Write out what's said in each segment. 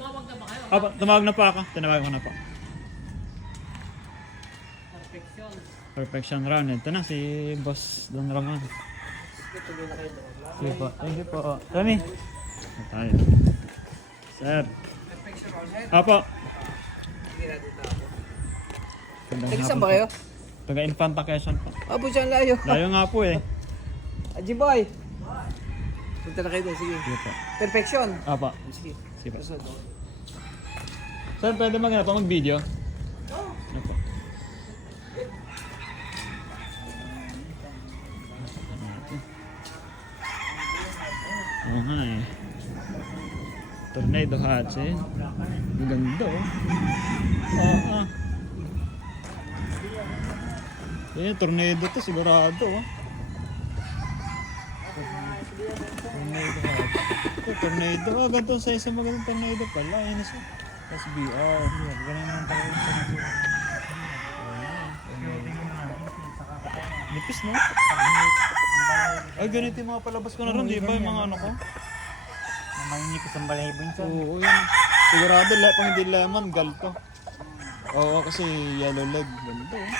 Tumawag na ba kayo? Opo, tumawag na po ako. Tinawag ko na po. Perfection. Perfection round. Ito na si Boss Don Ramon. Sige po. Thank you po. Tommy. Ito tayo. Sir. Perfection round head. Opo. Nag-isang ba kayo? Taga Infanta Quezon po. Apo siya ang layo. Layo nga po eh. G-boy. Punta na kayo doon, sige. Sige po. Perfection. Opo. Sige. Sige po. Susunod. Sir, pwede mag-video? Ano po? Oo nga eh. Tornado hatchet. Ang ganda oh. Oo. Yan, tornado to sigurado oh. Tornado hatchet. Ito, tornado. Oh, ganito sa isang magandang tornado pala. Ayan na siya. SBR. Ganun naman talaga yung tornado. Nipis no? Ay, ganito yung mga palabas ko na rin. Di ba yung mga ano ko? Maninipis ang balahibo yun, sir. Oo, yun. Sigurado, pang hindi lemon, galto. Oo, kasi yellow leg. Ganito oh.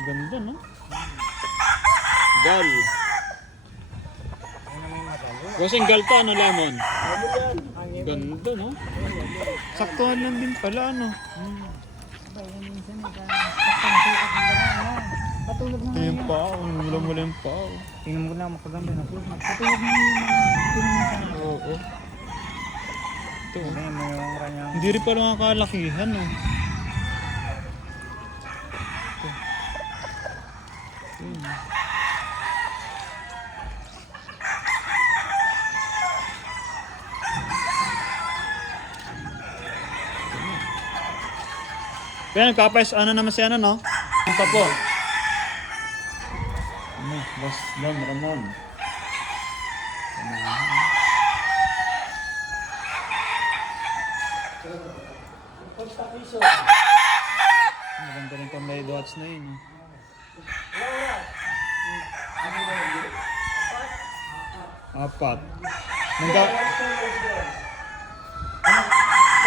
Ang ganda no? Gal. Kasing galto, ano lemon? Ganda no? Saktuhan lang din pala ano. Patulog na Ito yung pao, mula-mula yung pao. tingnan mo na makaganda na sulit. Patulog na yung Oo. Ito oh. may yung kanyang Hindi rin pala mga kalakihan no? Ito. Yun. Kaya nagkapais, ano naman siya no? Ito po. Ano, Boss Don Ramon. Maganda rin kung may dots na yun. Apat. Nangga...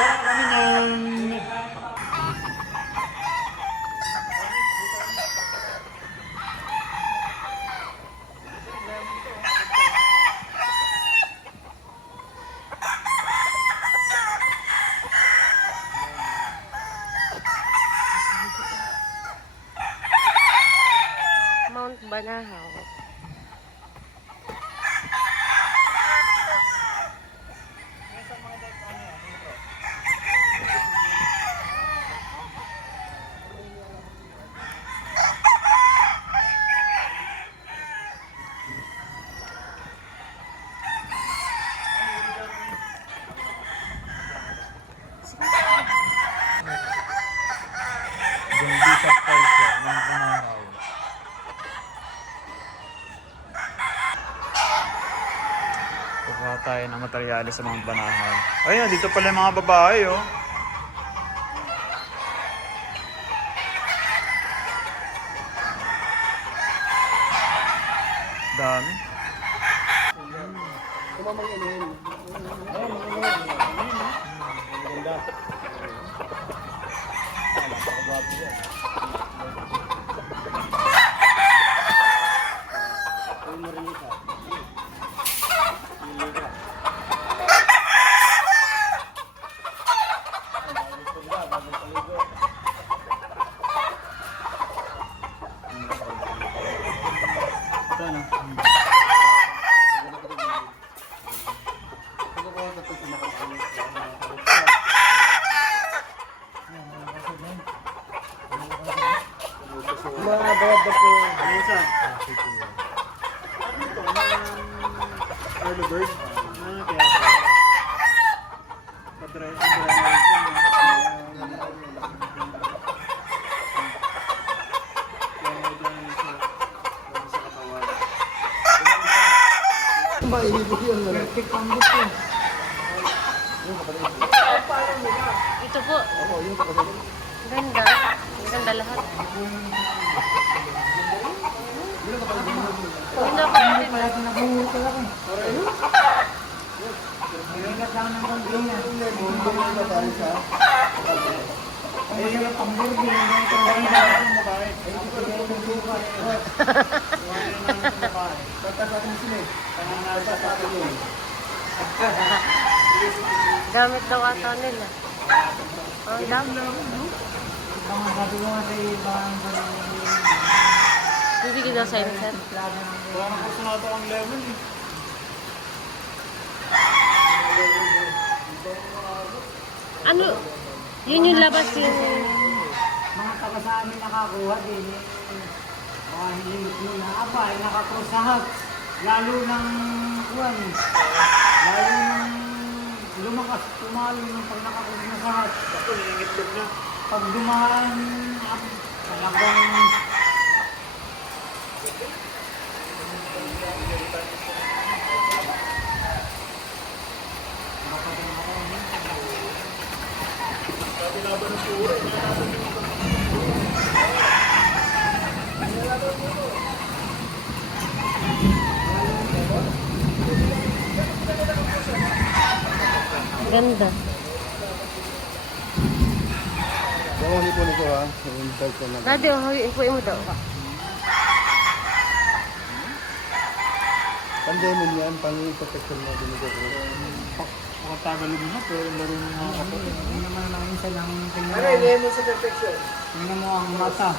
Ano nang... Mount Banahaw. Bundisat Falso ng Banahaw. Kukuha tayo ng materyales sa mga Banahaw. Ayun, dito pala yung mga babae oh. Dami. Kumamang yun. Maganda. Napakagwapo yan. Ay, marinig ka. Marinig ka. Ito na. Mga bayad po. Ano isa? Ano ito? Early bird? Kaya padry Maihibig yun. Perfect ang gusto. Ito po. Ganda. Ganda lahat. Ganda pa rin. natin nabuhuto ako. Nilagat lang ng konting na. Ay, yung pang-burger, yung pang-burger. Gamit daw ata nila. Ang dami. Mga sabi ko nga sa ibang Bibigyan daw sa'yo, sir. Wala na gusto nato ang level eh. Ano? Yun yung labas yung... mga taga sa amin nakakuha din. Mga hilimit mo na aba ay nakakross sa hats. Lalo ng kuwan. Lalo ng lumakas, tumalo ng pag nakakross na sa hats. Ako, nangingitlog na. Pag dumaan, talagang Sabi laban ng puro. Ganda. Bawa ni po nito ha. Yung belt ko na. Daddy, ipuin mo daw. Pandemon yan, pang-protection na dito. Mga Tagalog na, pero yung laro ng mga kapatid. hindi naman lang isa lang tingnan Ano, hindi mo sa protection? tingnan mo ang mata.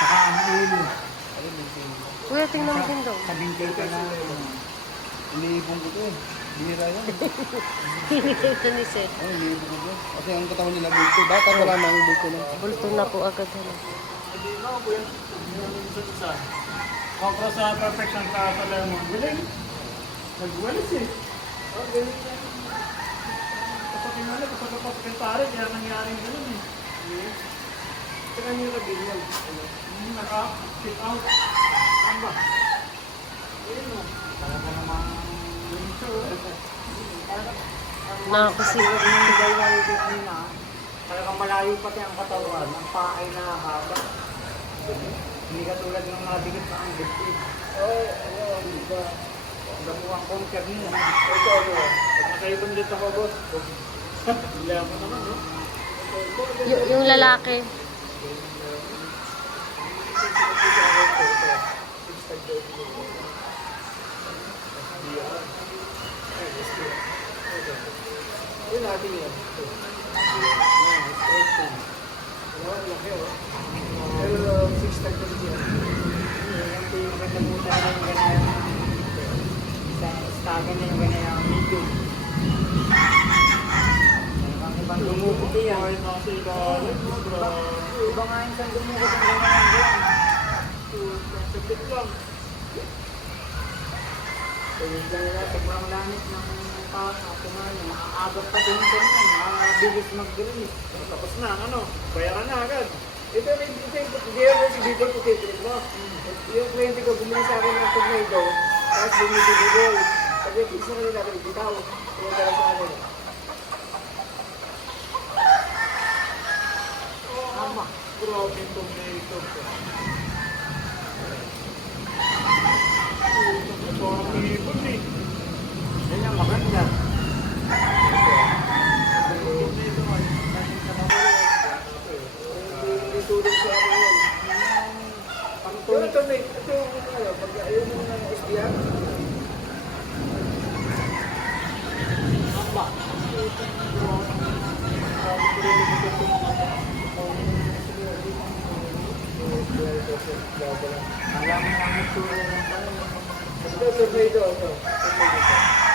Saka ang ulo. Kuya, tingnan mo din daw. Sa bingkay ka lang. Iniipon ko to eh. Bihira yan. Ito ni sir. Ay, iniipon ko to. Kasi ang katawan nila bulto. Bata pa lamang ang bulto na. Bulto na po agad. Ano. Hindi na ako yan. Isa. Kontra sa perfection ka sa lemon. Galing. Nagwalis eh. Oh, galing yan. Kapag kinala, kapag kapag kaya nangyaring gano'n eh. Saka niyo na bilyan. Naka-pick out. Ano ba? Ayun o. Talaga namang Nakakasi. talagang malayo pati ang katawan. Ang paa ay nahahaba. Hindi ka tulad ng nabigit na ang dipid. Ang damo ang conquer niya. Ito ano. Pag nakaibon dito ako, boss. Bigla mo naman, no? Yung lalaki. Ayun natin yan. Pero 6 tag na siya. Yung pinagkamutan na yung ganyan. Sa stagan na yung ganyan medium. Ang ibang dumuputi yan. Ay, nasa ilalim. Grabe. Iba nga yung saan dumukot ang ganyan dyan. Saglit lang. Tuwid lang nila, sobrang lamit ng kumain. Maaabot pa din ito naman. Mabilis mag-release. Tapos na, ano? Bayaran na agad. Ito yung si Bibol po titrin mo. Yung kliyente ko, bumili sa akin ng tornado. Tapos bumili si Bibol. Sabi, isa na nila natin, bitaw. Yung dala sa akin. Tama. Grabe itong nito. Parang nilipon eh. Yan ang maganda. Tulog sa akin yun. Yung tornado, ito yung ano, pag ayaw mo ng SDR. Alam mo ang itsura ng pala. Ito, tornado. Ito, tornado.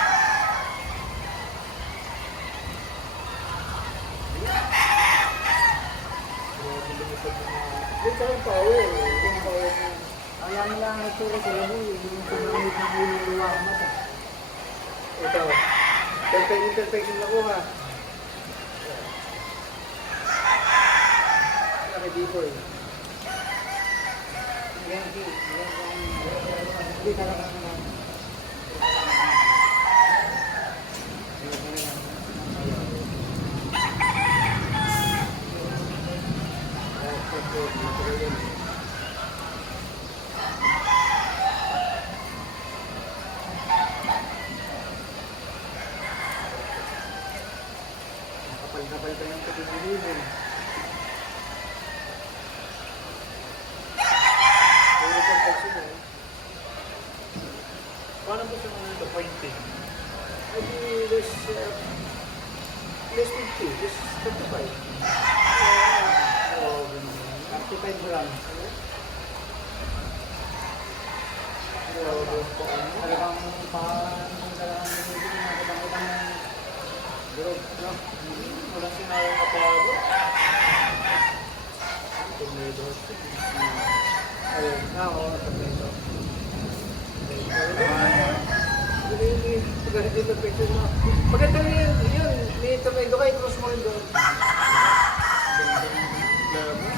Yung sa akin power. Yung power na. Alam mo lang ang itsura sa labo. Yung sumamit ng ulo luwag mata. Ito. Imperfection na ko ha. Naka-deeper. Hindi talaga naman. Talagang durog, no? Walang sinayang kapalo. Tornado. Ayun. Oo, tomato. Maganda yung picture mo. Maganda yun. Yun. May tomato kayo. Cross mo rin doon. Lemon.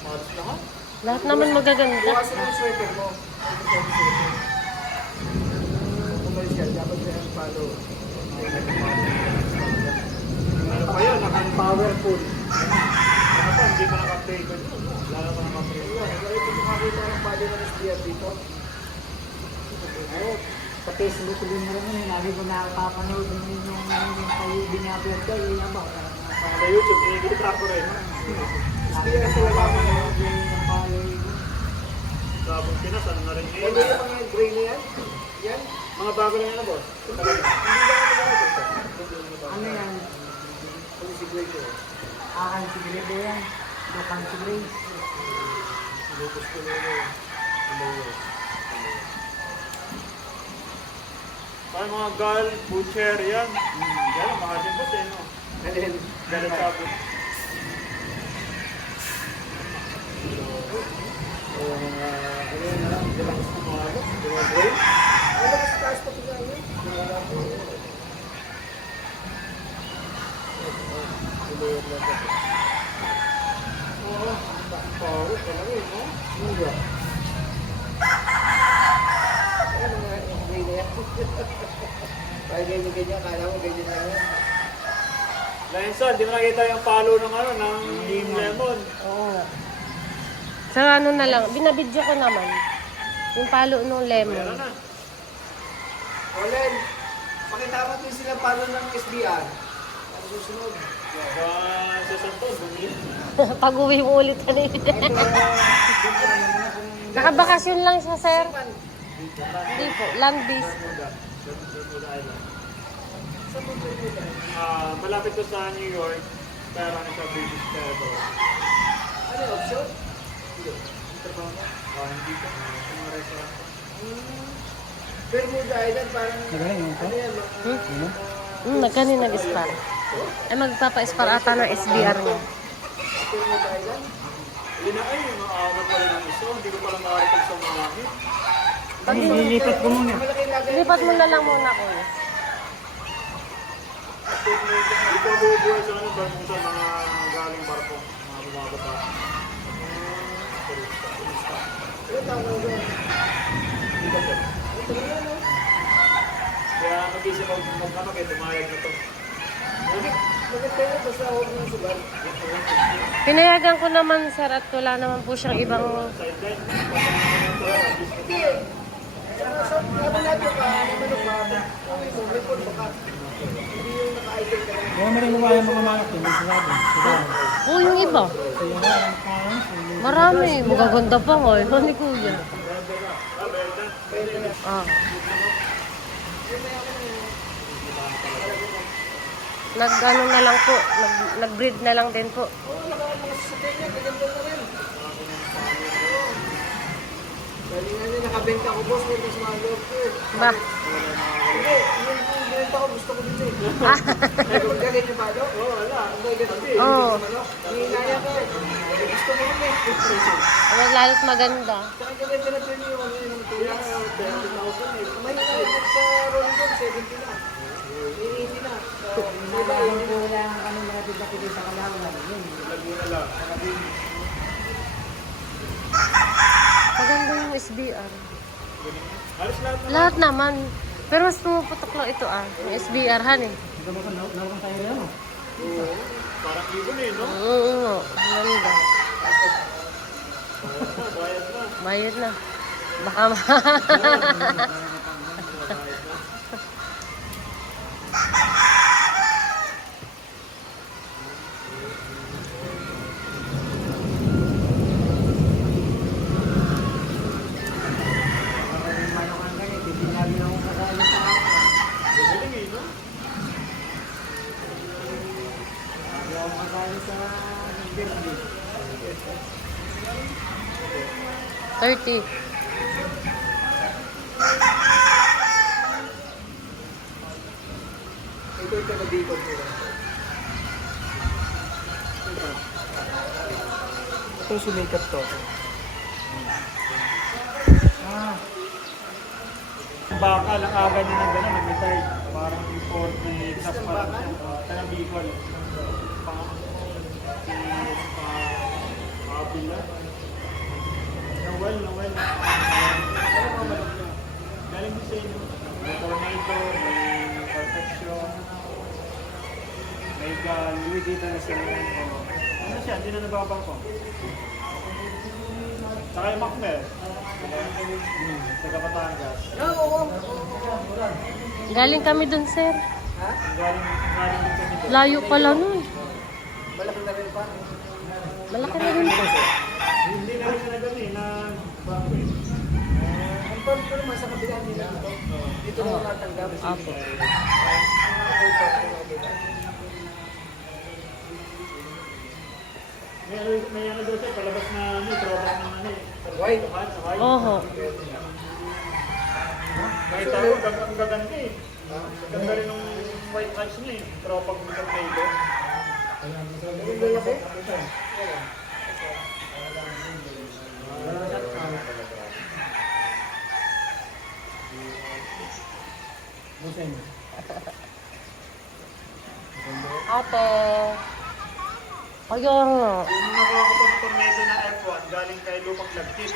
Malas lahat. Lahat naman magaganda. Bukasin mo yung sweater mo. Kumalis yan. Dapat siya ang palo. Ano pa yun? Naka-powerful. Ano pa? Hindi pa naka-update ko yun. Wala pa naka-update. Wala ito makakita ng palo ng SDR dito. Ayun, sa Facebook ko din naman yun. Lagi ko nakapapanood yung kayo binabiyad ko. Yun ba? Sa YouTube, hindi-track ko rin. SDR sa lalaman mo. Sabong Pinas, ano na rin Ano yun? yung mga gray na yan? Yan? Mga bago lang yan na, boss. Hindi ba ako ito? Ano yan? Ano si gray ko? Kansigrade yan. Ito kansigrade. Lupos ko na yun. Ay, mga gal, butcher, yan. Yan, mga din boss eh, no? And then, Galit sabon. mga ano yun na, Dilakas na mga gal. mga gray. Ano ba sa taas pa ito ganyan? Wala po. Oo, paro talaga eh, no? Hindi ba? Ano mga gray na yan? Parang ganyan, kala mo ganyan lang yan. Lenson, di mo nakita yung palo ng ano, ng lemon. Oo nga. Sa ano na lang, binabidyo ko naman. Yung palo ng lemon. Meron na. Olen, pakita mo din sila paano ng SBR. Ang susunod. Sa Santos, bumili. Pag-uwi mo ulit ano yun. Nakabakasyon lang siya, sir. Hindi po, land base. Bermuda Island. Malapit ko sa New York, pero ano sa British Territory. Ano yung option? Hindi ko. Sa mga restaurant. Bermuda Island, parang ano yan? Nagkani nag-spar. Ay, magpapa-spar ata ng SBR niya. Bermuda Island? Yun na ay, maaawat pala ng iso. Hindi ko pala makarapag sa marami. Nilipat ko muna. Malaki lagay. Lipat mo na lang muna ko. Hindi ko bubuhay sa ano, Bermuda, mga galing barko. Mga bumababa. Ano tawag mo doon? Ito na no? Kaya mag-isip ako mag-ano kayo, tumayag na to. Bakit kayo basta huwag mo sugal? Pinayagan ko naman, sir, at wala naman po siyang ibang... Sideline. Hindi. Ano natin ba? Ano manok ba? Uwi mo, may pulpo ka. Hindi yung naka-idol ka lang. Kaya mo rin mga manok yun. Sabi. Oh, yung iba. Marami. Magaganda pa nga. Ano ni kuya? Ah. Nag-ano na lang po. Nag-breed na lang din po. Oo, mga sasakyan niya, ganyan na rin. Galing nga niya, nakabenta ko, boss. May mas mga loob ko eh. Ba? Hindi, yung binenta ko, gusto ko din eh. Ay, kung galing yung palo? Oo, wala. Ang galing din. Oo. Hinihintaya ko eh. Gusto ko rin eh. Lalo't maganda. Saka gaganda na din yung tuya. 30,000 eh. May hinihintaya sa Rolling Stone, 70 na. 80 na. Diba, yung kuya ang kami mga tiga-tiga sa Kalawang. Yun. Laguna lang. Maganda yung SBR. Halos lahat na. Lahat naman. Pero mas pumuputok lang ito Yung SBR han eh. Ito ba naroon tayo yan? Oo. Parang ibon eh, no? Oo. Ganda. Bayad na. Bayad na. Baka Manok ang ganit. Hindi namin ako kasali sa ako. Galing eh, no? Hindi ako kasali sa birthday. 30. Ito yung taga-Bicol sila. Ito sumikat to. Baka lang aga niya ng gano'n, nag-retired. Parang import na exas pa. Taga Bicol. Pila. Nawal. Galing din sa inyo. May tornado, may perfection, may gal. Dito na sila. Ano siya? Hindi na nababangko. Saka yung Macmer. Taga Batangas. Oo. Galing kami dun, sir. Ha? Galing din kami doon. Layo pala nun. Malaki na rin pa. Malaki na rin po. Hindi na rin na gano'n na bangko eh. Ang farm ko naman sa kabila nila. Dito na natanggap. Apo. May ano doon siya, palabas na tropa ng ano eh. White. Oho. Nakita ko, ang gaganda eh. Ganda rin ng white rice niya eh. Tropang tornado. Ang lalaki. Ate. Ayun nga. Yung nakakapag tornado na F1 galing kay Lupang Lagkit.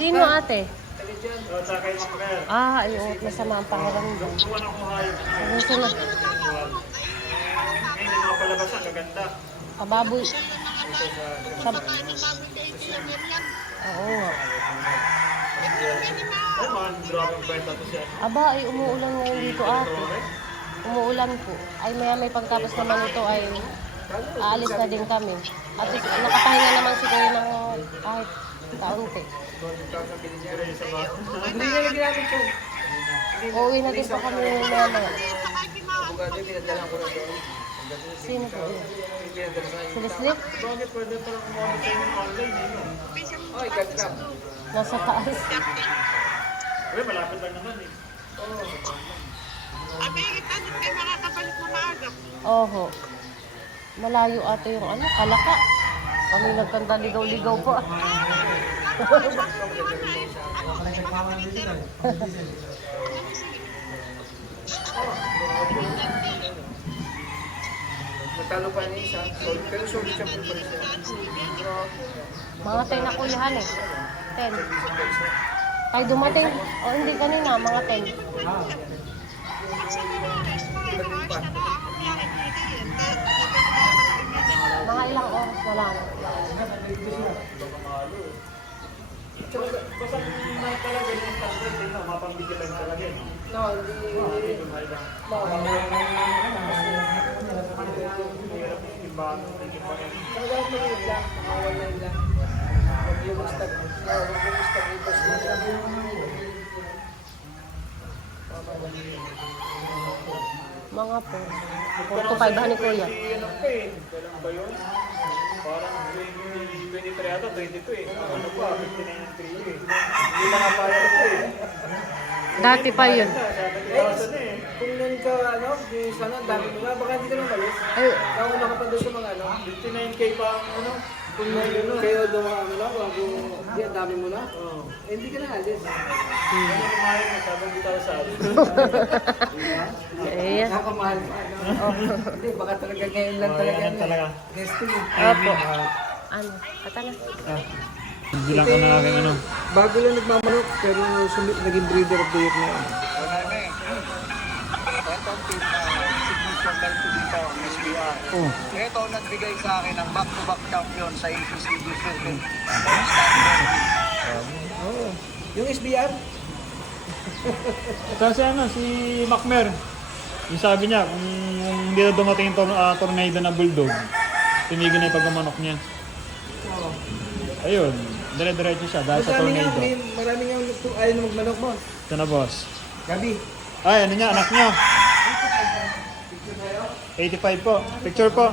Sino ate? At saka kay Macmer. Ah, ayun. Masama ang pakiramdam. Buwan ako hayop. Gusto na. Ngayon yung mga palabas ang gaganda. Kababoy. Sab Oo nga. Ay man, grabe ang benta to siya. Aba, ay umuulan ngayon dito ate. Umuulan po. Ay may pagtapos naman ito ay aalis na din kami. At least nakapahinga naman si Kuya ng kahit kaunti. Hindi na ginamit ko. Uuwi na din pa kami maya mga. Abogado yung pinadala ko na doon. Sino po yun? Yung pinadala sa Si Leslie? Bakit pwede palang kumamit sa inyo online eh, no? Ay, gagkap. Nasa taas. Uy, malapit lang naman eh. Oho. Malayo ate yung ano, Kalaka. Kami nagkanta ligaw-ligaw po. Natalo pa niya isa. Pero solid siya po pa rin siya. Mga 10 na kuyahan eh. 10. Ay dumating. O hindi kanina, mga 10. Mga ilang oras na lang. Basta may talaga yung standard eh, no? Mapambigyan lang talaga eh. No, hindi. Talagang maliit lang. Mga 1-9 lang. Huwag yung stag. Huwag yung stag ito sila. Mga po. 4 to 5 ni kuya. Ano pa eh? Kailan ba yun? Parang 23 ata, 22 eh. Ano pa, 59 and 3 eh. Hindi na nga pala ito eh. Dati pa yun. 70,000 eh. Kung nun ka, ano, yung sana, dami mo na. Baka hindi ka nang malis. Ay, Ako nakapando sa mga ano. 59k pa ang ano. Kung kayo dumaan mo lang, bago, di, ang dami mo na. Oo. Eh, hindi ka na alis. Ano kumain na, sabang di tayo sabi. ayan. Nakamahal pa. Ano? Hindi, baka talaga ngayon lang talaga. Yan talaga. Testing. Opo. Ano? Kata na. Bilang ko na aking ano. Bago lang nagmamanok, pero naging breeder of the year na yun. Oh. Ito nagbigay sa akin ng back-to-back champion sa ACCB Philippines. Oo. Yung SBR? Kasi ano, si Macmer, yung sabi niya, kung hindi na dumating yung tornado na bulldog, tumigil na yung pagmamanok niya. Ayun, dire-diretso siya dahil sa tornado. Marami nga ayaw na magmanok mo. Ito na boss. Gabi. Ay, ano niya, anak niya? 85 po. Picture po.